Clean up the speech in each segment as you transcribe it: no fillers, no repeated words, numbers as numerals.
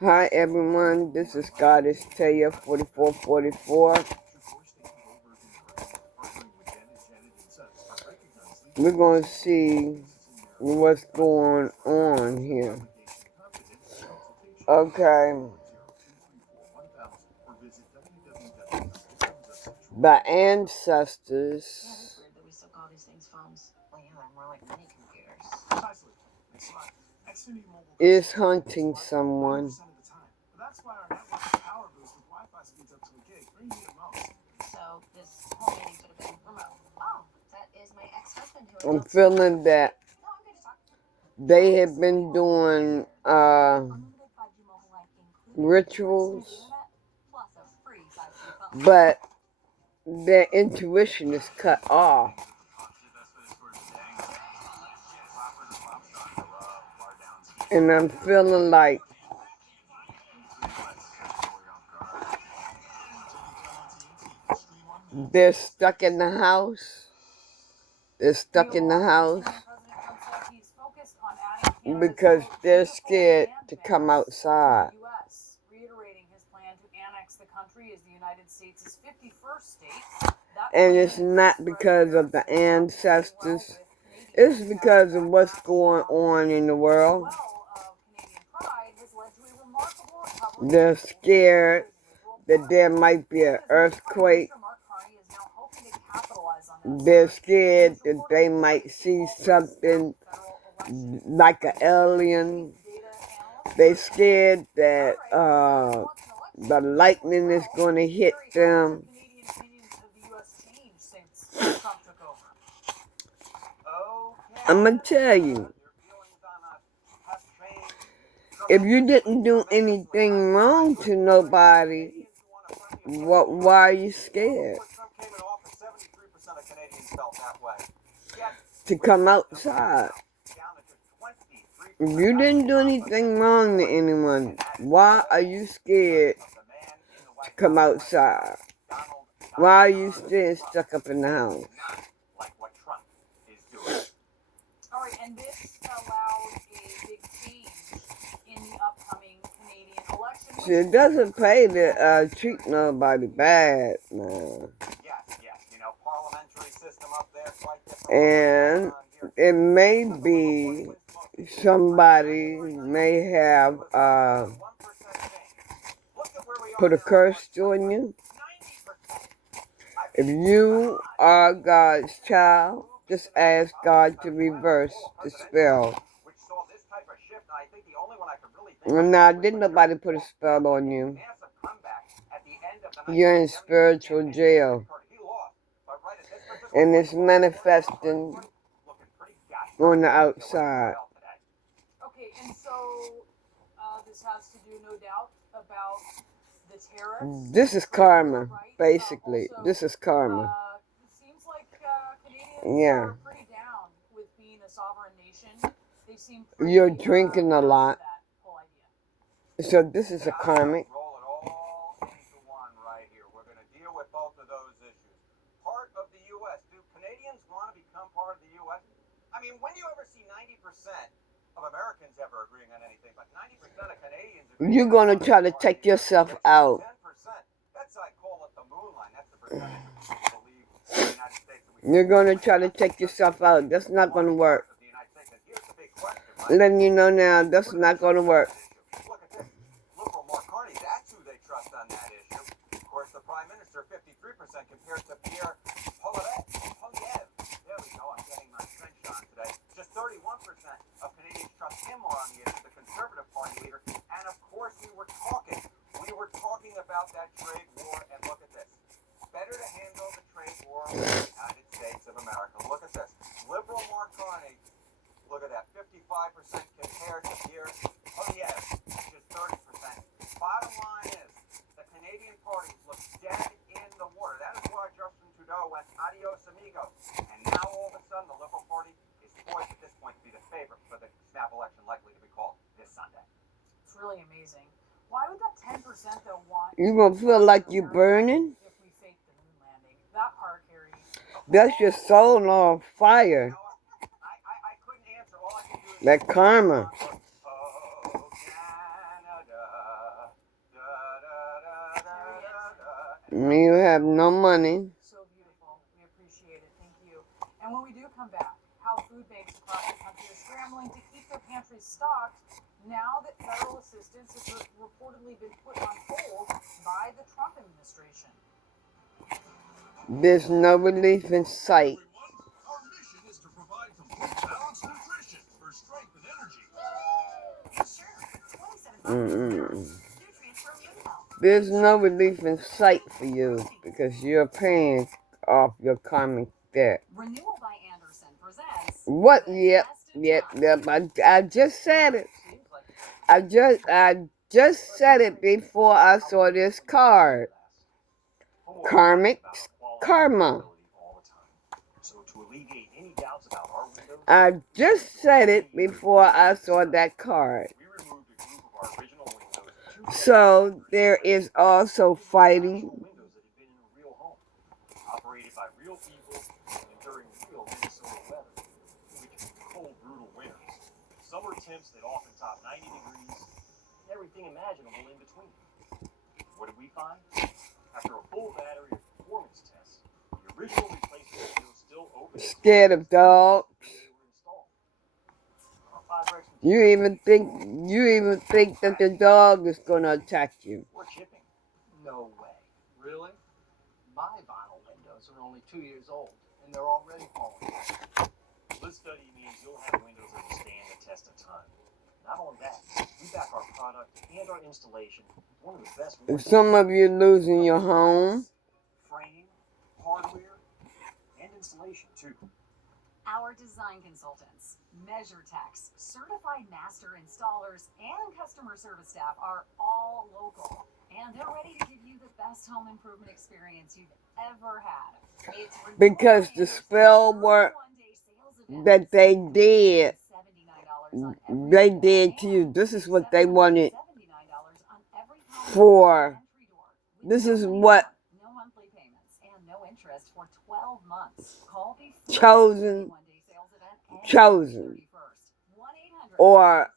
Hi everyone, this is Goddess Taya 4444. We're going to see what's going on here. Okay. The ancestors is hunting someone. I'm feeling that they have been doing rituals, but their intuition is cut off. And I'm feeling like they're stuck in the house. They're stuck in the house because they're scared to come outside. And it's not because of the ancestors. It's because of what's going on in the world. They're scared that there might be an earthquake. They're scared that they might see something like an alien. They're scared that the lightning is going to hit them. I'm going to tell you, if you didn't do anything wrong to nobody, why are you scared to come outside? If you didn't do anything wrong to anyone, why are you scared to come outside? Why are you still stuck up in the house? And this allowed a big change in the upcoming Canadian election. See, it doesn't pay to treat nobody bad, man. Parliamentary system up there quite different. And it may be somebody may have put a curse on you. If you are God's child, just ask God to reverse the spell. Now, didn't nobody put a spell on you? You're in spiritual jail. And it's manifesting on the outside. Okay, and so this has to do, no doubt, about the tariffs. This is karma, basically. This is karma. It seems like Canadians are pretty down with being a sovereign nation. They seem pretty, you're drinking a lot. So this is a karmic. Roll it all into one right here. We're going to deal with both of those issues. Part of the U.S. Do Canadians want to become part of the U.S.? I mean, when do you ever see 90% of Americans ever agreeing on anything? But 90% of Canadians agree. You're going to try to take yourself out. 10%. That's, I call it the moon line. That's the percentage of people believe in the United States. You're going to try to take yourself out. That's not going to work. Letting you know now, that's not going to work. Prime Minister, 53% compared to Pierre Polyev. There we go, I'm getting my French on today. Just 31% of Canadians trust him more on the issue, the Conservative Party leader. And of course, we were talking about that trade war, and look at this. Better to handle the trade war with the United States of America. Look at this. Liberal Mark Carney, look at that, 55% compared to Pierre Polyev, just 30%. Bottom line is, the Canadian party looks dead in the water. That is why Justin Trudeau went adios amigos. And now all of a sudden the Liberal Party is poised at this point to be the favorite for the snap election likely to be called this Sunday. It's really amazing. Why would that 10% though want You gonna feel like you're burning? If we fake the moon landing. That part, Harry. That's your soul on fire. I couldn't answer. All I can do is That karma. oh, Canada. You have no money. So beautiful. We appreciate it. Thank you. And when we do come back, how food banks across the country are scrambling to keep their pantries stocked now that federal assistance has reportedly been put on hold by the Trump administration. There's no relief in sight. Our mission is to provide complete balanced nutrition for strength and energy. There's no relief in sight for you because you're paying off your karmic debt. Renewal by Anderson presents. What? Yep. I just said it. I just said it before I saw this card. Karmic karma. I just said it before I saw that card. So there is also fighting. Operated by real people enduring real Minnesota weather, which is cold, brutal winters. Summer temps that often top 90 degrees, and everything imaginable in between. What did we find? After a full battery of performance tests, the original replacement windows still open. Scared of dogs. You even think that the dog is gonna attack you. We're shipping. No way. Really? My vinyl windows are only 2 years old, and they're already falling. This study means you'll have windows that will stand the test of time. Not only that, we back our product and our installation with one of the best. If some of you losing your home, frame, hardware, and installation too. Our design consultants, measure techs, certified master installers, and customer service staff are all local. And they're ready to give you the best home improvement experience you've ever had. It's because the spell work that they did to you. This is what they wanted for. This is what no monthly payments and no interest for 12 months. Call chosen or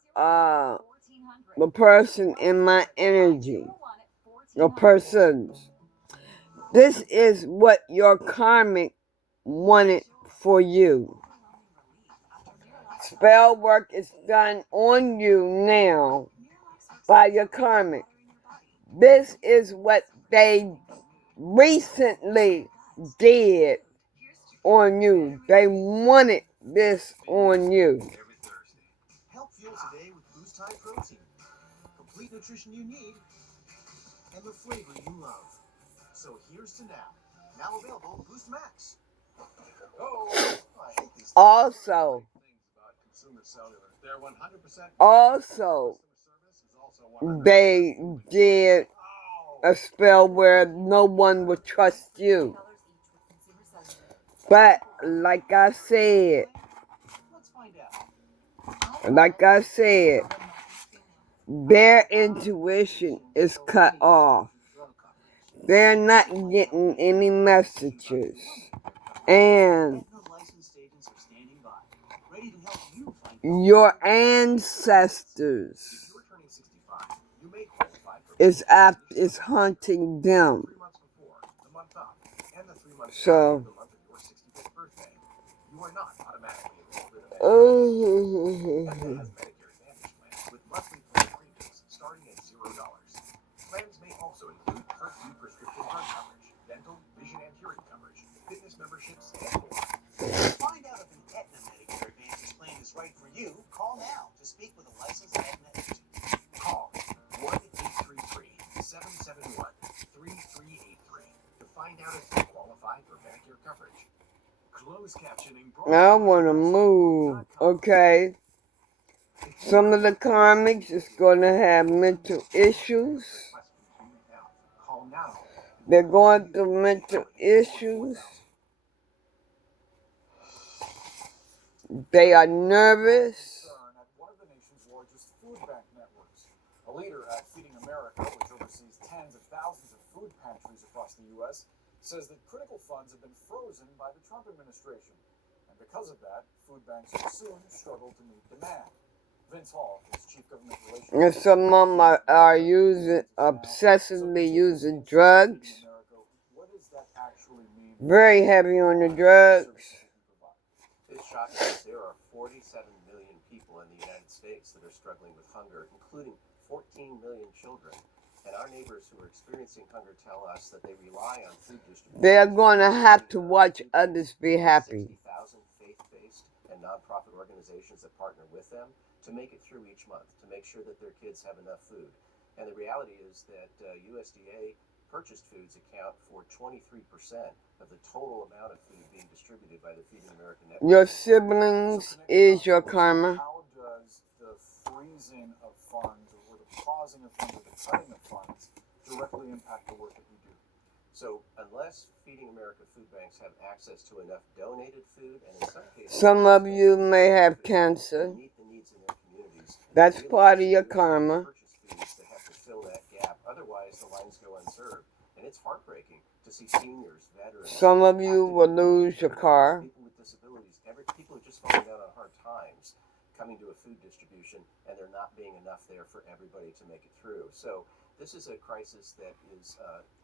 the person in my energy, the persons. This is what your karmic wanted for you. Spell work is done on you now by your karmic. This is what they recently did on you. They wanted this on you. Every Thursday. Help fuel today with Boost High Protein. Complete nutrition you need and the flavor you love. So here's to now. Now available Boost Max. Oh, I hate these Also, They're 100% also, they did a spell where no one would trust you. But like I said, their intuition is cut off. They're not getting any messages. And your ancestors is hunting them. So Plans may also include curfew prescription drug coverage, dental, vision, and hearing coverage, fitness memberships, and more. To find out if an Aetna Medicare Advantage plan is right for you, call now to speak with a licensed Aetna agent. Call 1-833-771-3383 to find out if you qualify for Medicare coverage. Closed captioning. I want to move, okay? Some of the karmics is going to have mental issues. They're going through mental issues. They are nervous. One of the nation's largest food bank networks. A leader at Feeding America, which oversees tens of thousands of food pantries across the U.S., says that critical funds have been frozen by the Trump administration. And because of that, food banks will soon struggle to meet demand. Vince Hall is Chief Government Relations. And some of them are using, obsessively using drugs. What does that actually mean? Very heavy on the drugs. It's shocking that there are 47 million people in the United States that are struggling with hunger, including 14 million children. And our neighbors who are experiencing hunger tell us that they rely on food distribution. They're going to have to watch others be happy. 60,000 faith-based and nonprofit organizations that partner with them to make it through each month, to make sure that their kids have enough food. And the reality is that USDA purchased foods account for 23% of the total amount of food being distributed by the Feeding America Network. Your siblings is your karma. How does the freezing of funds or the pausing of funds or the cutting of funds directly impact the work that we do? So unless Feeding America food banks have access to enough donated food, and in some cases, Some of you may have cancer. meet the needs in their communities, That's really part of your purchase karma. foods that have to fill that gap. Otherwise, the lines go unserved, and it's heartbreaking to see seniors, veterans. Some of you will lose your car. People with disabilities, people who are just falling down on hard times, coming to a food distribution, and there not being enough there for everybody to make it through. So this is a crisis that is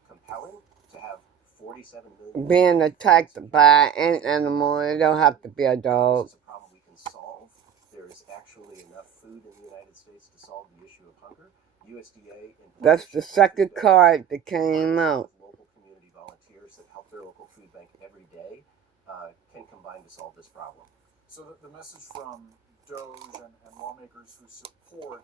compelling to have 47 million Being attacked by an animal. It don't have to be a dog. This is a problem we can solve. There is actually enough food in the United States to solve the issue of hunger. USDA, That's the second card that came out. local community volunteers that help their local food bank every day, can combine to solve this problem. So the message from DOJ and lawmakers who support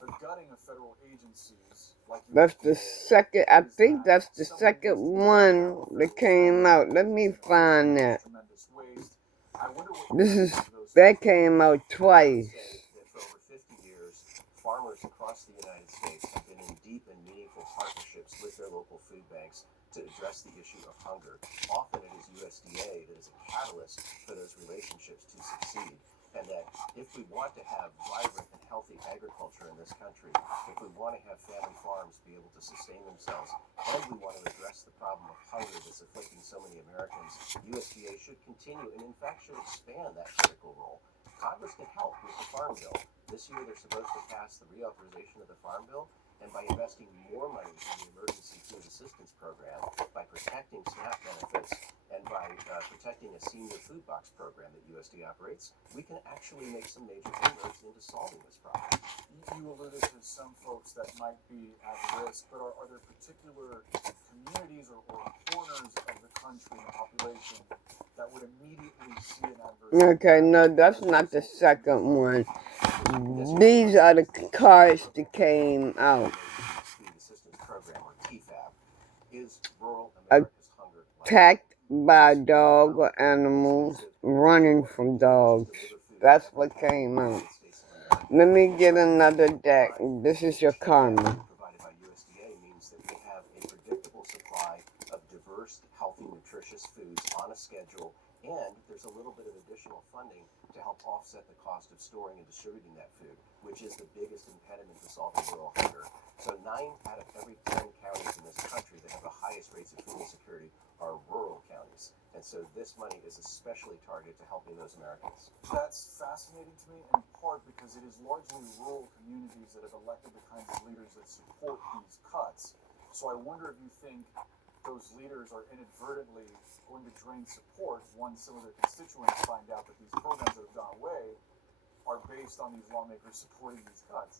the gutting of federal agencies like That's the USDA second, I think that's the second one that came out. Let me find that. tremendous waste. I wonder what This is, those that came out twice. Say that for over 50 years, farmers across the United States have been in deep and meaningful partnerships with their local food banks to address the issue of hunger. Often it is USDA that is a catalyst for those relationships to succeed. And that if we want to have vibrant and healthy agriculture in this country, if we want to have family farms be able to sustain themselves, and we want to address the problem of hunger that's afflicting so many Americans, USDA should continue and in fact should expand that critical role. Congress can help with the Farm Bill. This year they're supposed to pass the reauthorization of the Farm Bill, and by investing more money in the Emergency Food Assistance Program, by protecting SNAP benefits, and by protecting a senior food box program that USDA operates, we can actually make some major inroads into solving this problem. you alluded to some folks that might be at risk, but are there particular communities or corners of the country and the population that would immediately see an adverse Okay, no, that's not the second one. These are the cards that came out. Food Assistance Program, or TFAP, is rural America's hunger Attacked by dog or animals, running from dogs. That's what came out. Let me get another deck. This is your karma. provided by USDA means that we have a predictable supply of diverse, healthy, nutritious foods on a schedule, and there's a little bit of additional funding to help offset the cost of storing and distributing that food, which is the biggest impediment to solving rural hunger. So 9 out of every 10 counties in this country that have the highest rates of food insecurity are rural counties. And so this money is especially targeted to helping those Americans. That's fascinating to me, in part because it is largely rural communities that have elected the kinds of leaders that support these cuts. So I wonder if you think those leaders are inadvertently going to drain support once some of their constituents find out that these programs that have gone away are based on these lawmakers supporting these cuts.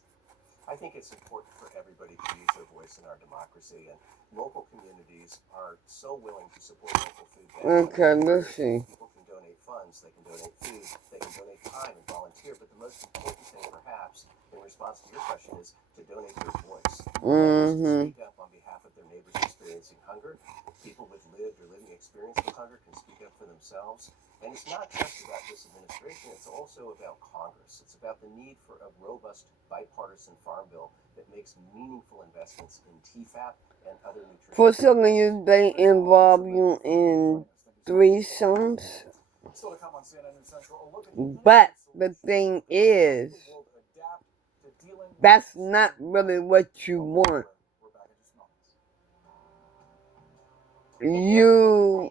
I think it's important for everybody to use their voice in our democracy, and local communities are so willing to support local food banks. Okay, let's see. People can donate funds, they can donate food, they can donate time and volunteer, but the most important thing perhaps in response to your question is to donate their voice. Mm-hmm. Speak up on behalf of their neighbors experiencing hunger. People with lived or living experience with hunger can speak up for themselves. And it's not just about this administration, it's also about Congress. It's about the need for a robust bipartisan farm bill that makes meaningful investments in TFAP and other nutrition. For some of you, they involve you in threesomes. Still to come on CNN News Central, a look at But the thing is, adapt to dealing with that's not really what you want. We're back in just moments. you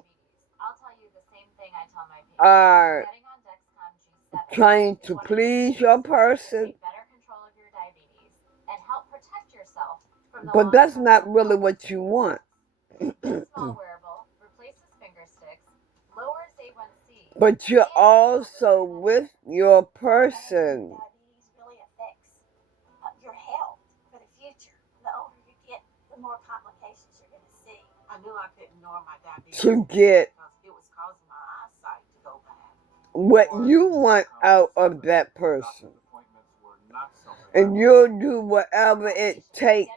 I'll tell you the same thing I tell my patients. are Getting on Dexcom G7 trying is to one of the please easiest your ways to person, take better control of your diabetes and help protect yourself from the but that's long-term not health really what you want. This small wearable replaces finger sticks, lowers A1C, But you're and also with your person. Diabetes really affects your health for the future. The older you get, the more complications you're going to see. I knew I couldn't ignore my diabetes To get because it was causing my eyesight to go bad. what you want out of that person. Appointments were not something And you'll do whatever it takes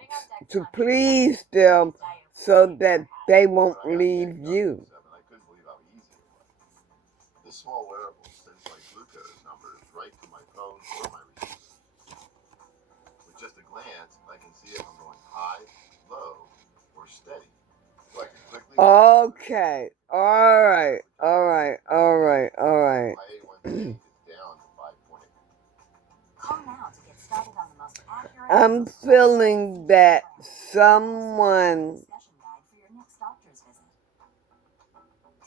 to please them so that they won't leave you. I couldn't believe how easy it was. This small wearable sends my glucose numbers right to my phone or my receiver. With just a glance, I can see if I'm going high, low, or steady. So I can quickly. Okay. Alright. Alright. Alright. Alright. My A1C is down to 5.8. Call now to get started on the most accurate. I'm feeling that someone Discussion guide for your next doctor's visit.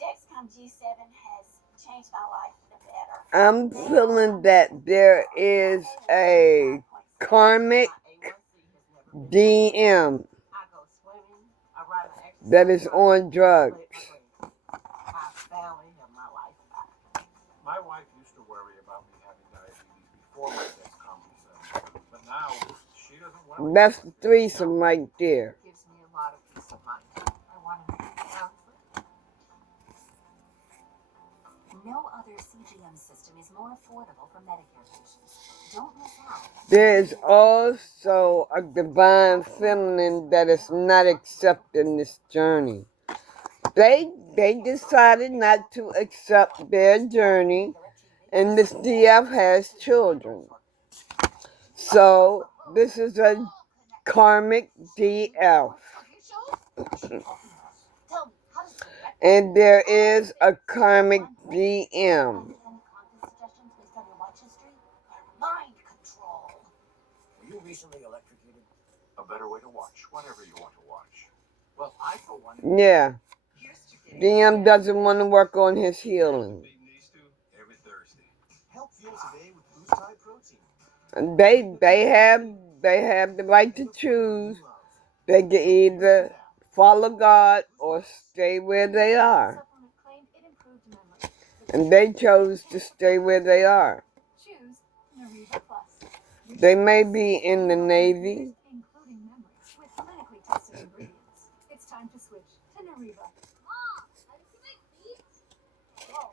Dexcom G7 has changed my life for the better. I'm feeling that there is a karmic My A1C has never been. DM I go swimming, I ride an exercise that is bike, on drugs. I finally have my life back. My wife used to worry about me having diabetes before my Dexcom G7, but now she doesn't worry. That's the threesome right there. It gives me a lot of peace of mind. I want to be down free. No other CGM system is more affordable for Medicare patients. Don't miss out. There's also a divine feminine that is not accepting this journey. They decided not to accept their journey, and this DF has children. So this is a karmic DF. And there is a karmic DM. Mind control. Were you recently electrocuted? A better way to watch whatever you want to watch. Well, I, for one, Yeah. yesterday, DM doesn't want to work on his healing. Feeding these two every Thursday. Help fuel today with Boost High Protein. And they have the right to choose. They can either follow God or stay where they are. Supplement claimed it improved memory. And they chose to stay where they are. Choose Nariva Plus. They may be in the Navy. Including memory with clinically tested ingredients. It's time to switch to Nariva. Mom, have you seen my feet? Whoa.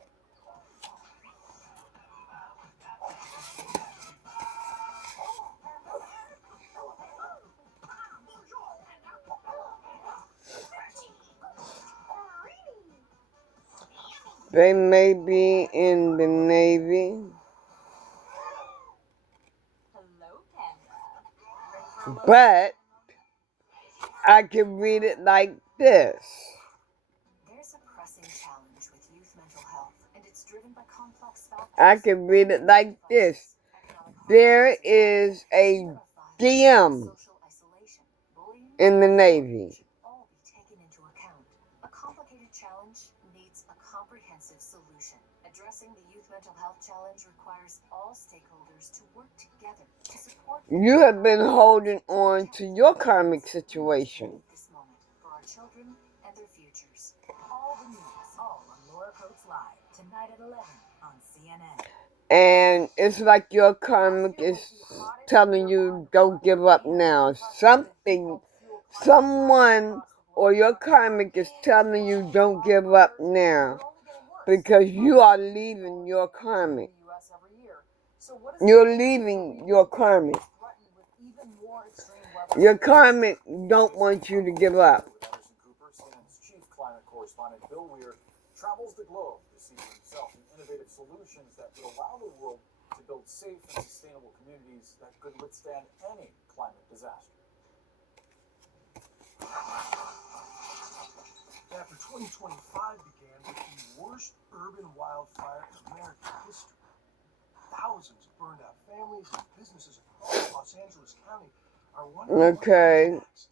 They may be in the Navy. Hello, Panda. But I can read it like this. There's a pressing challenge with youth mental health, and it's driven by complex factors. I can read it like this. There is a DM Social isolation, bullying, in the Navy. should all be taken into account. A complicated challenge needs a comprehensive solution. Addressing the youth mental health challenge requires all stakeholders to work together to support You have been holding on to your karmic situation. this moment for our children and their futures. All the news, all on Laura Coates Live, tonight at 11 on CNN. And it's like your karmic is telling you don't give up now. Someone or your karmic is telling you don't give up now because you are leaving your karmic. You're leaving your karmic. Your karmic don't want you to give up. Anderson Cooper, CNN's chief climate correspondent Bill Weir travels the globe to see for himself the innovative solutions that would allow the world to build safe and sustainable communities that could withstand any climate disaster. After 2025 began with the worst urban wildfire in American history, thousands of burned out families and businesses across Los Angeles County are wondering Okay. what's next.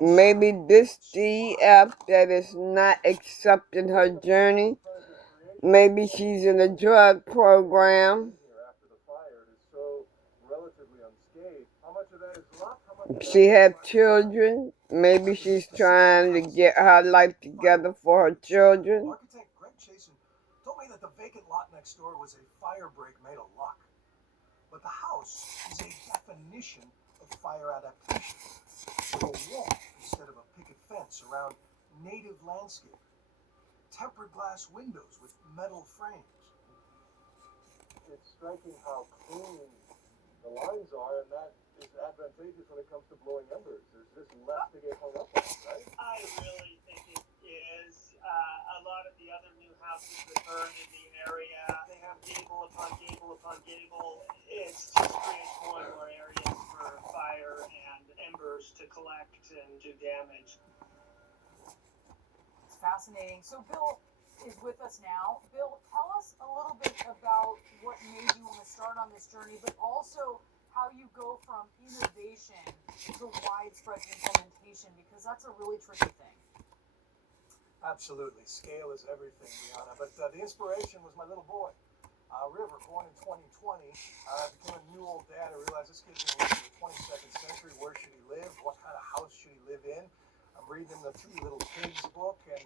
Maybe this DF that is not accepting her journey. Maybe she's in a drug program. She had children. Maybe she's trying to get her life together for her children. Architect Greg Chasen told me that the vacant lot next door was a fire break made of luck. But the house is a definition of fire adaptation. With a wall instead of a picket fence around native landscape. Tempered glass windows with metal frames. It's striking how clean the lines are, and that is advantageous when it comes to blowing embers. There's just less to get hung up on, right? I really think it is. A lot of the other new houses that burn in the area, they have gable upon gable upon gable. It just creates more and more areas for fire and embers to collect and do damage. It's fascinating. So Bill is with us now. Bill, tell us a little bit about what made you want to start on this journey, but also how you go from innovation to widespread implementation, because that's a really tricky thing. Absolutely. Scale is everything, Brianna. But the inspiration was my little boy, River, born in 2020. I became a new old dad. I realized this kid's going to live in the 22nd century. Where should he live? What kind of house should he live in? I'm reading him the Three Little Pigs book, and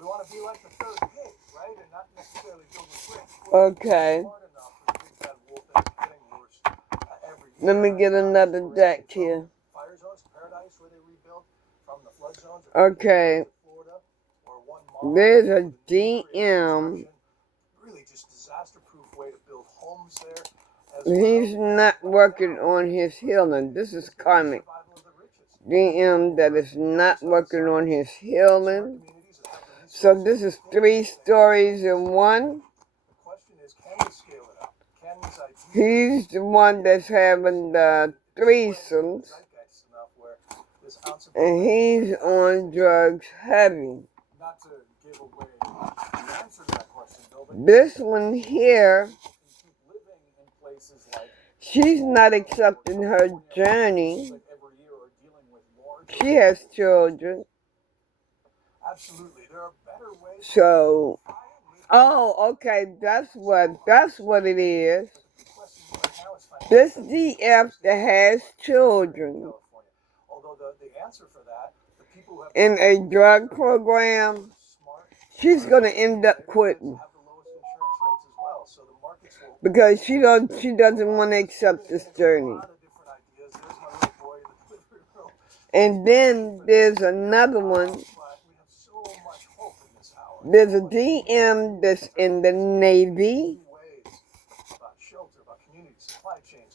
we want to be like the third pig, right? And not necessarily filled with bricks. Okay. Let me get another deck here. Okay. There's a DM. Really just disaster-proof way to build homes there. He's not working on his healing. This is karmic. DM that is not working on his healing. So this is 3 stories in one. He's the one that's having the threesomes. And he's on drugs heavy. This one here, she's not accepting her journey. She has children. So, oh, okay, that's what it is. This DF that has children in a drug program, she's gonna end up quitting because she doesn't want to accept this journey. And then there's another one. There's a DM that's in the Navy.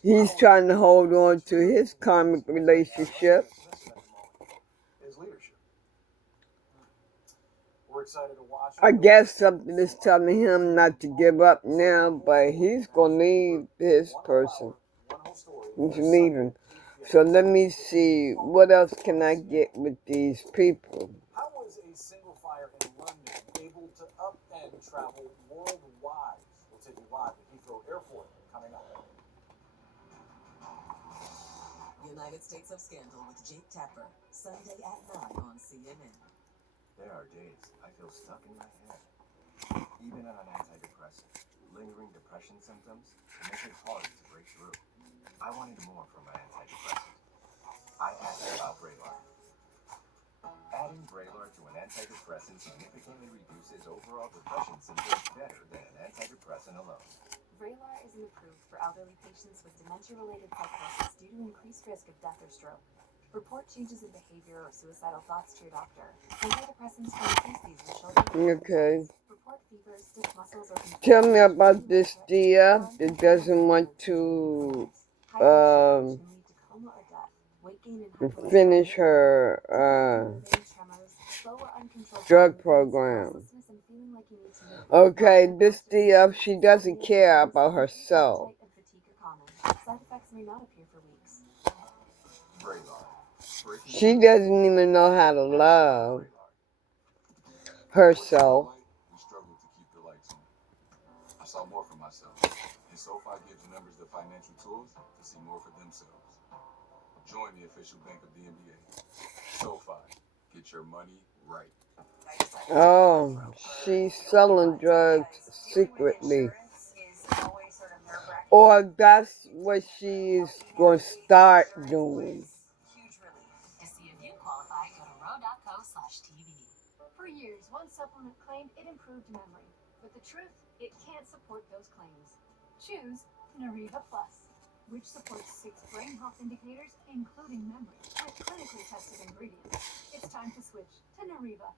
He's trying to hold on to his karmic relationship. I guess something is telling him not to give up now, but he's going to leave his person. He's leaving. So let me see, what else can I get with these people? How was a single fire in London able to upend travel worldwide? We'll take you live at Heathrow Airport coming up. United States of Scandal with Jake Tapper, Sunday at 9 on CNN. There are days I feel stuck in my head. Even on an antidepressant, lingering depression symptoms can make it hard to break through. I wanted more from my antidepressant. I asked about Vraylar. Adding Vraylar to an antidepressant significantly reduces overall depression symptoms better than an antidepressant alone. Vraylar isn't approved for elderly patients with dementia-related psychosis due to increased risk of death or stroke. Report changes in behavior or suicidal thoughts to your doctor. Antidepressants can increase these in children. Okay. Report fever, stiff muscles, or Tell me about this Dia that doesn't want to finish her drug program. Okay, this Dia, she doesn't care about herself. Side effects may not appear for weeks. She doesn't even know how to love herself. We struggled to keep the lights on. I saw more for myself, and SoFi gives members the financial tools to see more for themselves. Join the official bank of the NBA. SoFi. Get your money right. Oh, she's selling drugs secretly. Or that's what she's going to start doing. To see if you qualify, go to ro.co/TV. For years, one supplement claimed it improved memory. But the truth, it can't support those claims. Choose Nariva Plus, which supports 6 brain health indicators, including memory, with clinically tested ingredients. It's time to switch to Nariva.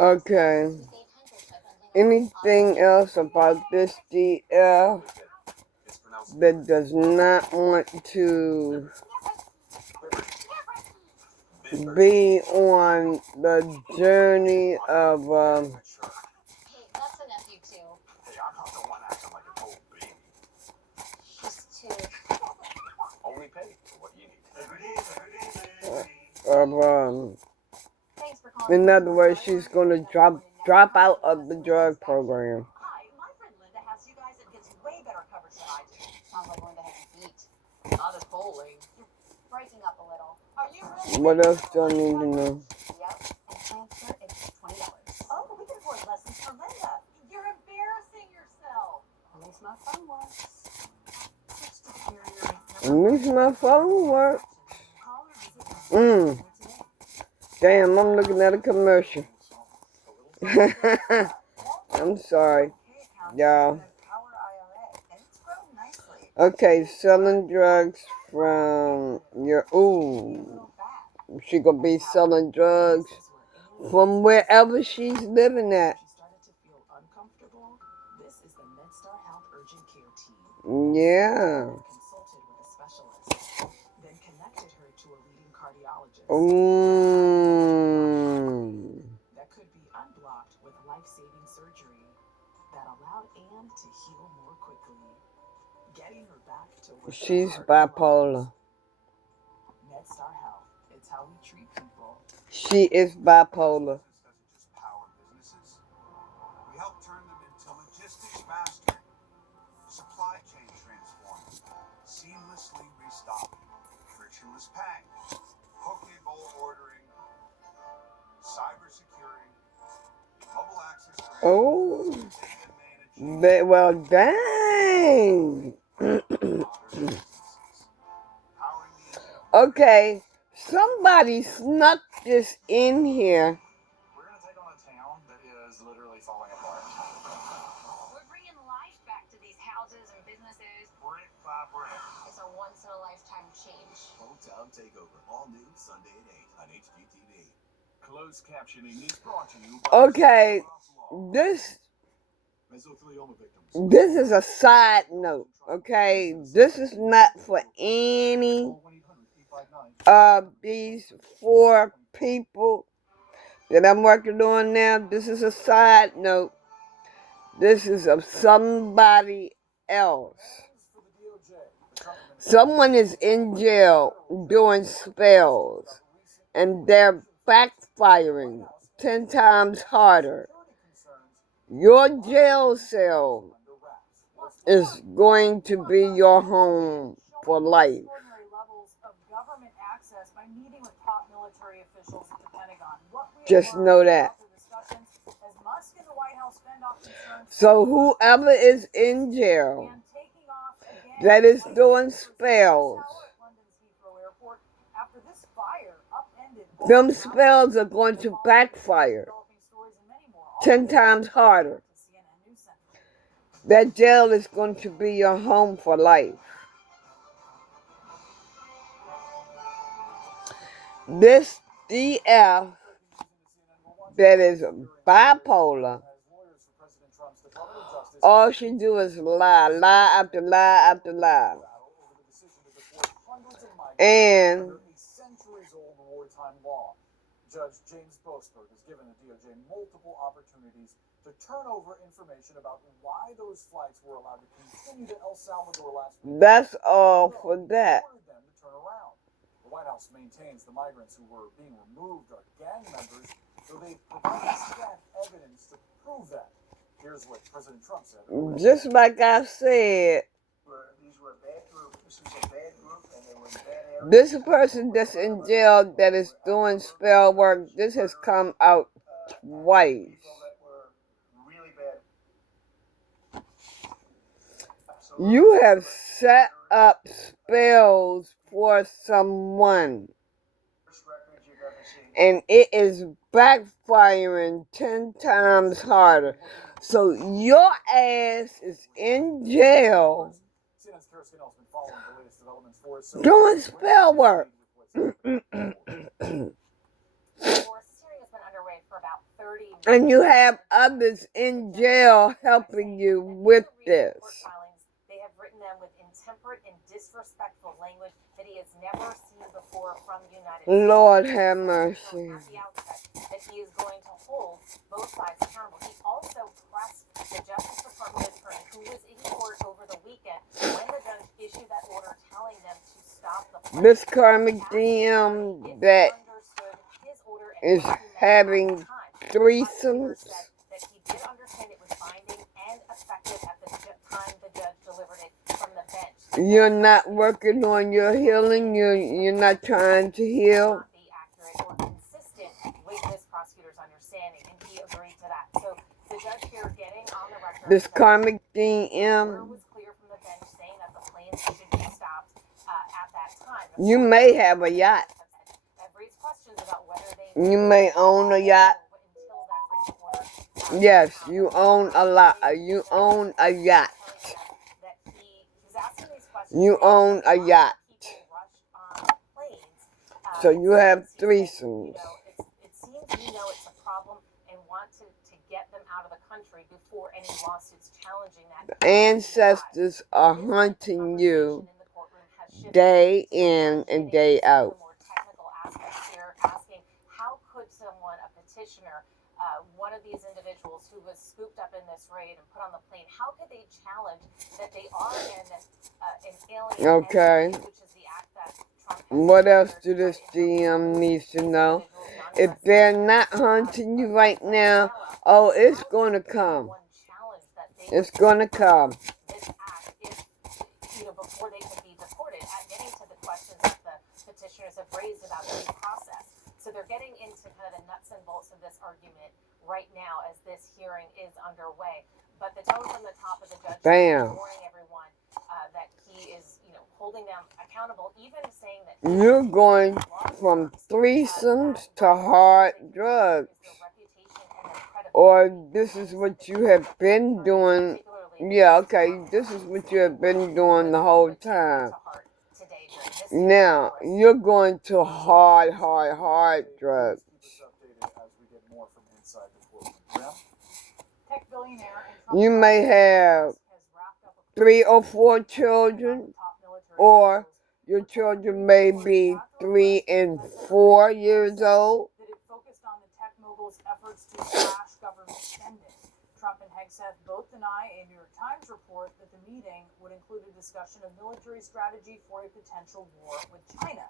Okay. Anything else about this DF that does not want to be on the journey of Hey, that's a nephew too. Hey, I'm not the one acting like a total baby. She's 2. Only pay for what you need. Thanks for calling. in other words, she's going to drop out of the drug program. Hi, my friend Linda has you guys and gets way better coverage than I do. Sounds like Linda has you beat. Not at bowling. You're breaking up a little. Are you really? What else do I need to know? Yep. And transfer it's $20. Oh, we can afford lessons for Linda. You're embarrassing yourself. At least my phone works. Switch to the carrier. At least my phone works. Damn, I'm looking at a commercial. I'm sorry, y'all. Okay, selling drugs from your... Ooh. She gonna be selling drugs from wherever she's living at. Yeah. That could be unblocked with life-saving surgery that allowed Anne to heal more quickly, getting her back to where She's bipolar. MedStar Health. It's how we treat people. She is bipolar. Doesn't just power businesses. We help turn them into logistics mastery, supply chain transforming, seamlessly restocking, frictionless paying, poke bowl ordering, cyber securing, mobile access for Oh. data managing, Well, dang. powering the engine. Okay, somebody snuck this in here. We're going to take on a town that is literally falling apart. We're bringing life back to these houses and businesses. Brick by brick. It's a once-in-a-lifetime change. Hometown Takeover, all new Sunday at 8 on HGTV. Closed captioning is brought to you by Okay, this is a side note, okay? This is not for any of these 4 people that I'm working on now. This is a side note. This is of somebody else. Someone is in jail doing spells, and they're backfiring 10 times harder. Your jail cell is going to be your home for life. Just know that. So whoever is in jail that is doing spells, them spells are going to backfire 10 times harder. That jail is going to be your home for life. This DF that is bipolar, all she do is lie after lie after lie. And Judge James Boasberg has given the DOJ multiple opportunities to turn over information about why those flights were allowed to continue to El Salvador last week. that's all for that. Them to turn around. The White House maintains the migrants who were being removed are gang members, though they provided scant evidence to prove that. Here's what President Trump said. Just like I said, These were a bad group. This was a bad group, and they were in bad areas. This person that's in jail that is doing spell work, this has come out twice. People that were really bad. You have set up spells for someone, Records you've ever seen. and it is backfiring 10 times harder. So your ass is in jail CNN's Kara Skinnell's been following the latest developments for us. So doing spell work. And you have others in jail helping you with this. They have written them with intemperate and disrespectful language that he has never seen before from the United States. Lord have mercy. At the outset, that he is going to hold both sides accountable. He also pressed the Justice Department attorney, who was in court over the weekend when the judge issued that order telling them to stop the plane. This karmic DM that is having threesomes. That he did understand it was binding and effective at the time the judge delivered it from the bench. You're not working on your healing. You're not trying to heal. Not be accurate or consistent with this prosecutor's understanding, and he agreed to that. So the judge here getting on the record. This karmic Order DM. was clear from the bench saying that the planes should be stopped at that time. You may have a yacht. That raised questions about whether they You may own a yacht. until that written order. Yes, you own a lot. You own a yacht. That he's asking these questions. You own a yacht. People rush on planes. So you have threesomes. It seems it's a problem and want to get them out of the country before any lawsuits challenging that. The ancestors are hunting you day in and day out. More technical aspects here, asking how could someone, a petitioner, one of these individuals who was scooped up in this raid and put on the plane, how could they challenge that they are an alien Okay. entity, which is the act that Trump has What else do declared this GM needs to know? If they're not hunting you right now, oh, it's going to come. one challenge that they It's going to come. this act if before they could be deported, getting to the questions that the petitioners have raised about due process. So they're getting into kind of the nuts and bolts of this argument right now as this hearing is underway. But the tone from the top of the judge Bam. is warning everyone that he is, holding them accountable, even saying that You're going from threesomes to hard drugs. Or this is what you have been doing. Yeah, okay, this is what you have been doing the whole time. Now, you're going to hard drugs. You may have 3 or 4 children, or your children may be 3 and 4 years old. That it focused on the tech mogul's efforts to slash government spending. Trump and Hegseth both deny a New York Times report that the meeting would include a discussion of military strategy for a potential war with China.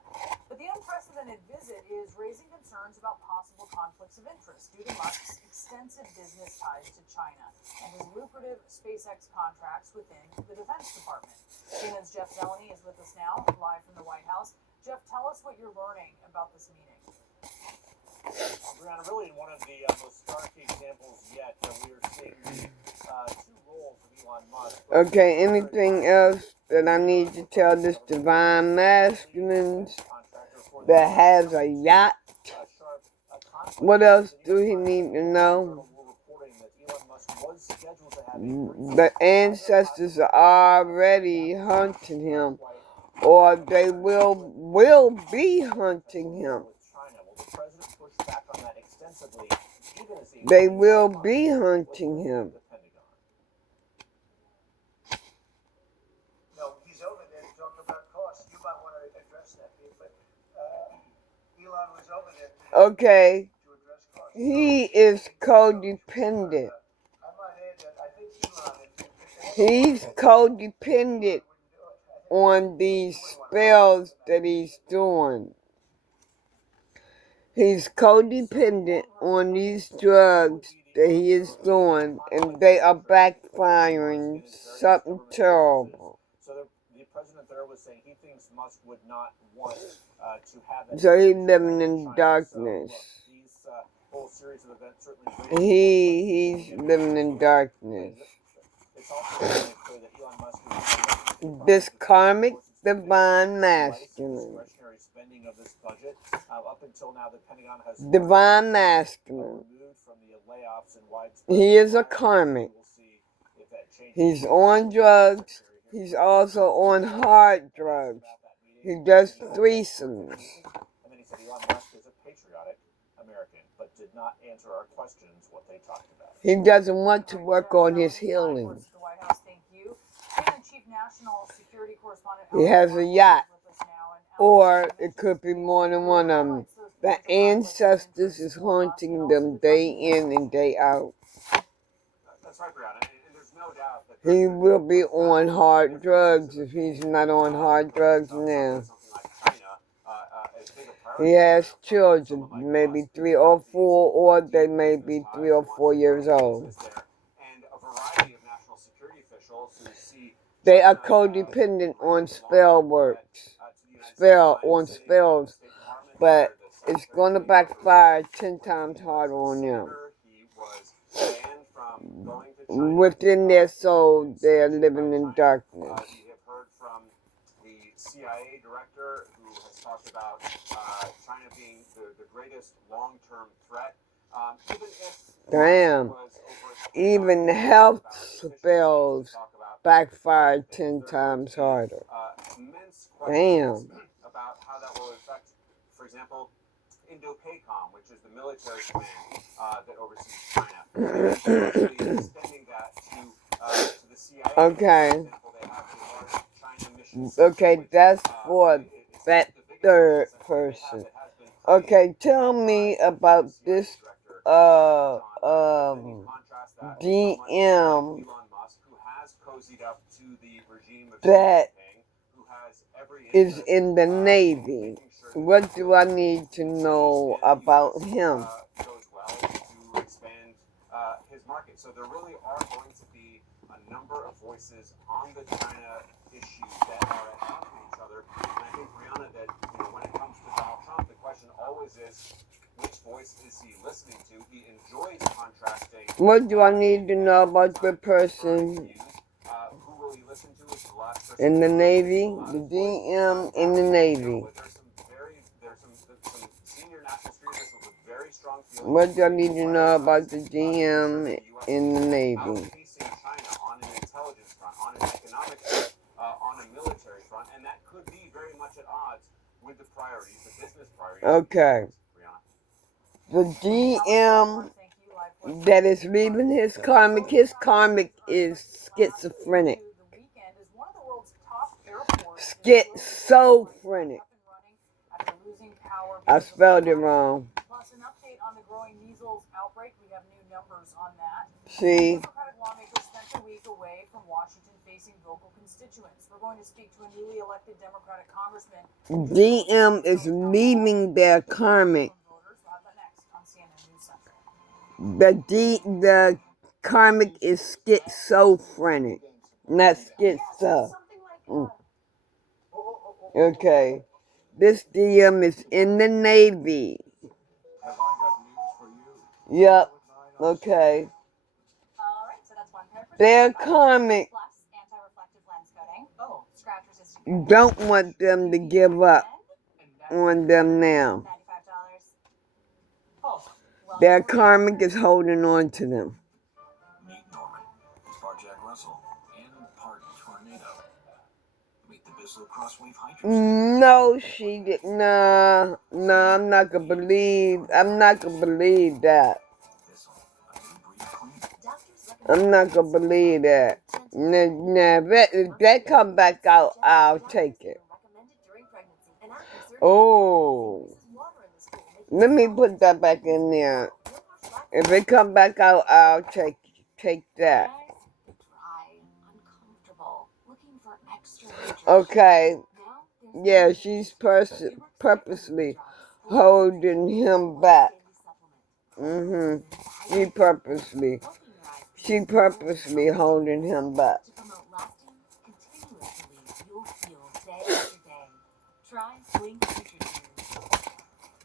But the unprecedented visit is raising concerns about possible conflicts of interest due to Musk's extensive business ties to China and his lucrative SpaceX contracts within the Defense Department. CNN's Jeff Zeleny is with us now, live from the White House. Jeff, tell us what you're learning about this meeting. Brianna, really one of the most stark examples yet that we are seeing two roles of Elon Musk. Okay, anything else that I need to tell this divine masculine that has a yacht? What else do he need to know? The ancestors are already hunting him, or they will be hunting him. They will be hunting him. No, he's over there to talk about costs. You might want to address that, but Elon was over there Okay, to address costs. he is codependent. I might add that I think Elon He's codependent on these spells that he's doing. He's codependent on these drugs that he is doing, and they are backfiring something terrible. So the president there was saying he thinks Musk would not want to have that. So he's living in darkness. So, look, these whole series of events certainly He's living in darkness. It's also becoming clear that Elon Musk is now this karmic divine masculine. Discretionary spending of this budget. Up until now, the Pentagon has divine masculine. removed from the layoffs and widespread. He is a karmic. He's on drugs. He's also on hard drugs. He does threesomes. And then he said Elon Musk is a patriotic American, but did not answer our questions what they talked about. He doesn't want to work on his healing. He has a yacht. Or it could be more than one of them. The ancestors is haunting them day in and day out. That's right, Brianna. And there's no doubt that he will be on hard drugs if he's not on hard drugs now. He has children, maybe 3 or 4, or they may be 3 or 4 years old. And a variety of national security officials who see they are codependent on spell works. Spells, but it's going to backfire 10 times harder on them. Within their soul, they are living in darkness. You have heard from the CIA director who has talked about China being the greatest long-term threat. Damn. Even health spells backfire 10 times harder. Damn. About how that will affect, for example, INDOPACOM, which is the military command that oversees China. Extending that to the CIA. Okay. For example, they have a large China mission. Okay, that's for that third person. Okay, tell me about this GM that is in the Navy. What do I need to know about him? To expand his market. So there really are going to be a number of voices on the China issue that are at odds with each other. And I think, Brianna, that when it comes to Donald Trump, the question always is, which voice is he listening to? He enjoys contrasting. What do I need to know about the person who will he listen to is the last person in the Navy? The GM in the Navy. There's some senior national security officials with very strong feelings. What do I need to know about the GM in the Navy? Outpacing China on an intelligence front, on an economic front, on a military front, and that could be very much at odds with the priorities, the business priorities. Okay. The GM that is leaving his karmic is schizophrenic. Schizophrenic. I spelled it wrong. Plus an update on the growing measles outbreak. We have new numbers on that. See? Democratic lawmakers spent a week away from Washington facing vocal constituents. We're going to speak to a newly elected Democratic congressman. GM is leaving their karmic. The karmic is schizophrenic, not schizo. Okay. This DM is in the Navy. Yep. Okay. Their karmic don't want them to give up on them now. Their karmic is holding on to them. Meet Norman. It's part Jack Russell and part tornado. Meet the Bissell Crosswave Hydro. No, she did. Nah, I'm not gonna believe that. I'm not gonna believe that. Now, if that come back out, I'll take it. Oh. Let me put that back in there. If it come back out, I'll take that. Okay. Yeah, she's purposely holding him back. She purposely holding him back. Blink Nutrition.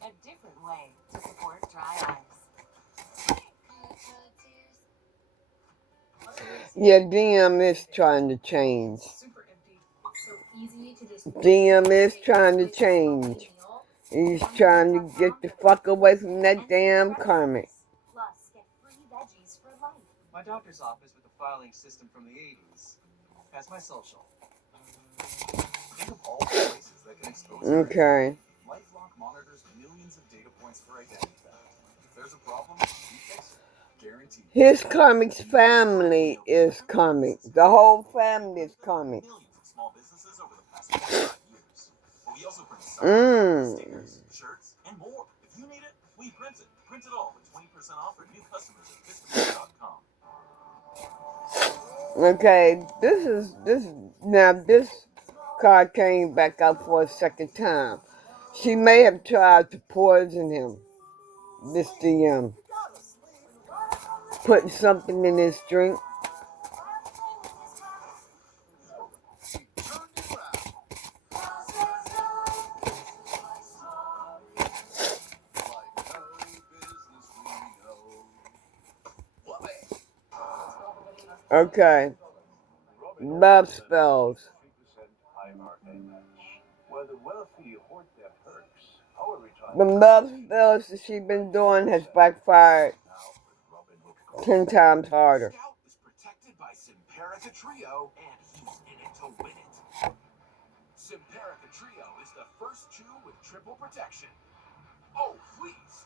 A different way to support dry eyes. Yeah, DM is trying to change. DM is trying to change. He's trying to get the fuck away from that damn karmic. Plus, get free veggies for life. My doctor's office with a filing system from the 80s. That's my social. Think of all the places that can expose you. Okay. LifeLock monitors millions of data points for identity theft. If there's a problem, we fix it. Guaranteed. His karmic's family is karmic. The whole family is karmic. Millions of small businesses over the past 25 years. But we also print signs, stickers, shirts, and more. If you need it, we print it. Print it all with 20% off for new customers at Vista.com. Okay, this card came back up for a second time. She may have tried to poison him, this DM. Putting something in his drink. Okay. Love spells. The love spells that she's been doing has backfired 10 times harder. Scout is protected by Simparica Trio, and he's in it to win it. Simparica Trio is the first chew with triple protection. Oh, please!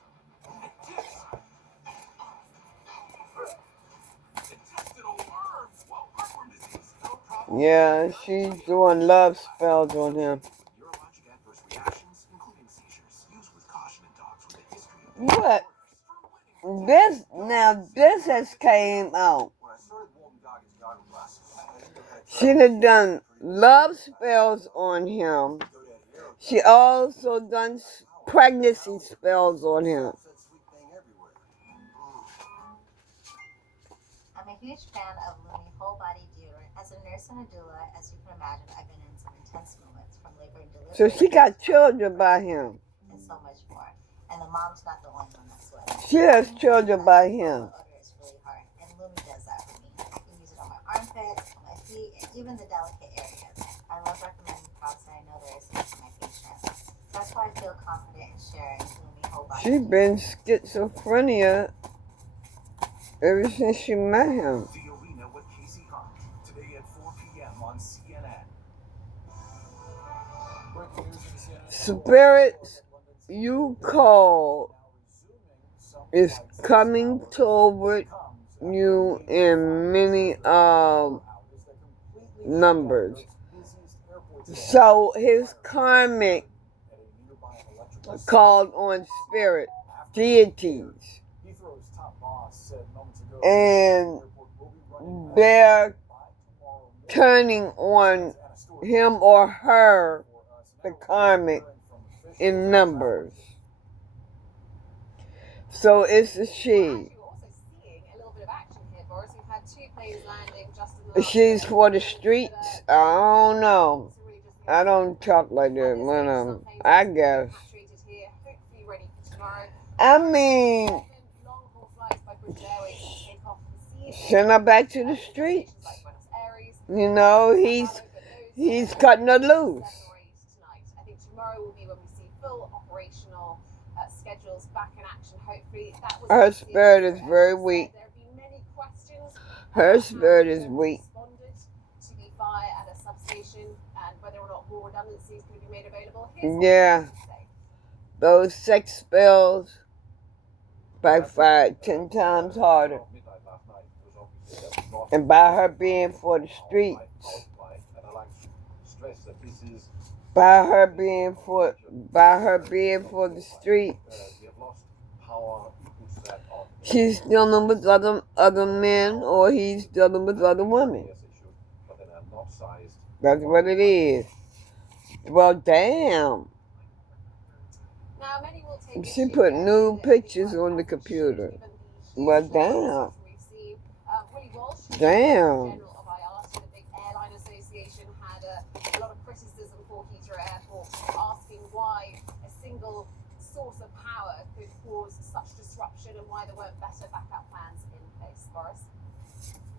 It tips! Intestinal worms! Whoa, heartworm disease! No problem. Yeah, she's doing love spells on him. Neurologic adverse reactions, including seizures. Used with caution in dogs with a history of What? This has came out. When I started Walton Goggins Goggle Glasses, I didn't know how to She done done love spells on him. She also done pregnancy spells on him. I'm a huge fan of Lumi whole body deodorant. As a nurse and a doula, as you can imagine, I've been in some intense moments from labor and delivery. So she got children by him. And so much more. And the mom's not the only one that's sweating. She has children by him. The odor is really hard, and Lumi does that for me. I can use it on my armpits, on my feet, and even the delicate areas. I love recommending products that I know there is for my patients. That's why I feel confident in sharing Lumi whole body. She's been schizophrenia ever since she met him. The Arena with Casey Hunt, today at 4 p.m. on CNN. Breaking news in the CNN. Spirits you call is coming toward you in many numbers. So his karmic called on spirit deities, and they're turning on him or her, the karmic, in numbers. So it's a she. She's for the streets. I don't know. I don't talk like that, but I guess. I mean, send her back to the streets. You know, he's cutting her loose. I think tomorrow will be when we see full operational schedules back in action. Hopefully, that was her spirit is very weak. There have been many questions. Her spirit is weak. Responded to the fire at a substation and whether or not more redundancies could be made available. Yeah, those sex spells backfired 10 times harder. And by her being for the streets, by her being for the streets, she's dealing with other men, or he's dealing with other women. That's what it is. Well, damn. She put new pictures on the computer. Well, damn. Damn. Airline Association had a lot of criticism for Heathrow Airport, asking why single source of power could cause such disruption and why there weren't better backup plans in place. Boris?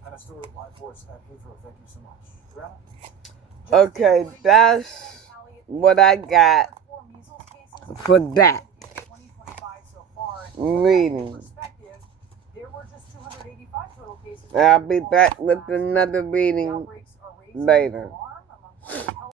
Anna Stewart, live for us at Heathrow. Thank you so much. Brianna? Okay, that's what I got for that reading. I'll be back with another reading later.